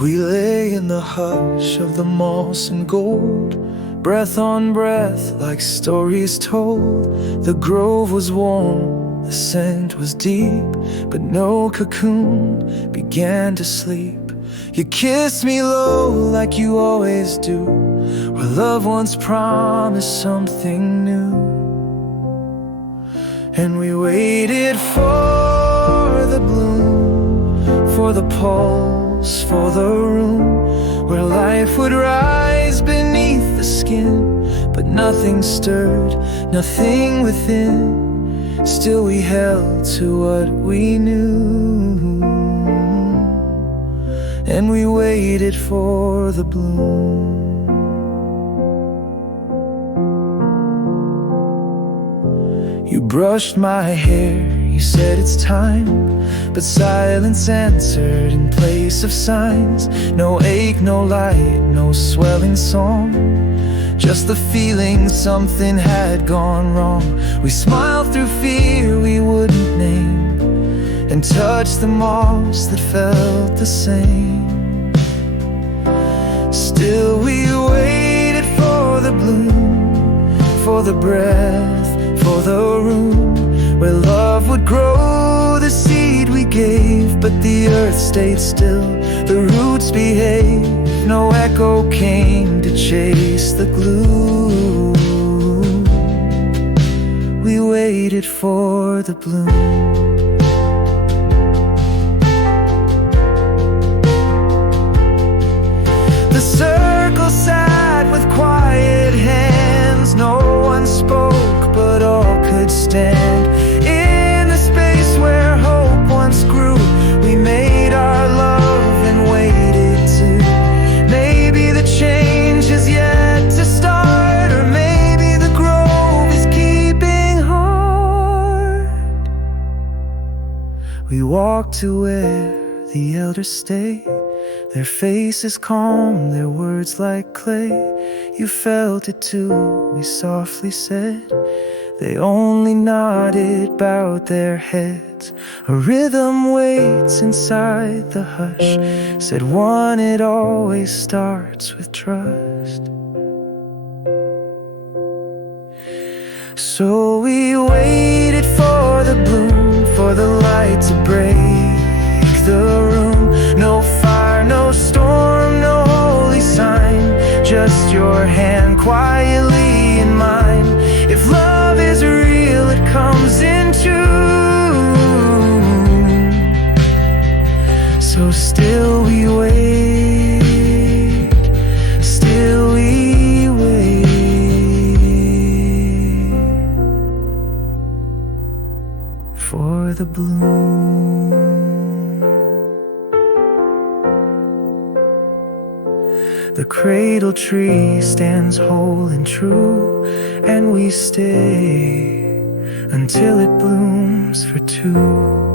We lay in the hush of the moss and gold, breath on breath like stories told. The grove was warm, the scent was deep, but no cocoon began to sleep. You kissed me low like you always do, where love once promised something new. And we waited for the bloom, for the pulse, for the room where life would rise beneath the skin. But nothing stirred, nothing within. Still we held to what we knew, and we waited for the bloom. You brushed my hair, you said it's time, but silence answered in place of signs. No ache, no light, no swelling song, just the feeling something had gone wrong. We smiled through fear we wouldn't name, and touched the moss that felt the same. Still we waited for the bloom, for the breath, for the room where love would grow, the seed we gave. But the earth stayed still, the roots behaved. No echo came to chase the glue. We waited for the bloom. The circle sat with quiet hands. No one spoke, but all could stand. In the space where hope once grew, we made our love and waited too. Maybe the change is yet to start, or maybe the grove is keeping heart. We walked to where the elders stay, their faces calm, their words like clay. You felt it too, we softly said. They only nodded, bowed their heads. A rhythm waits inside the hush, said one, it always starts with trust. So we waited for the bloom, for the light to break the room. No fire, no storm, no holy sign, just your hand quietly in mine. If love is real, it comes in June. So still we wait, still we wait for the bloom. The cradle tree stands whole and true, and we stay until it blooms for two.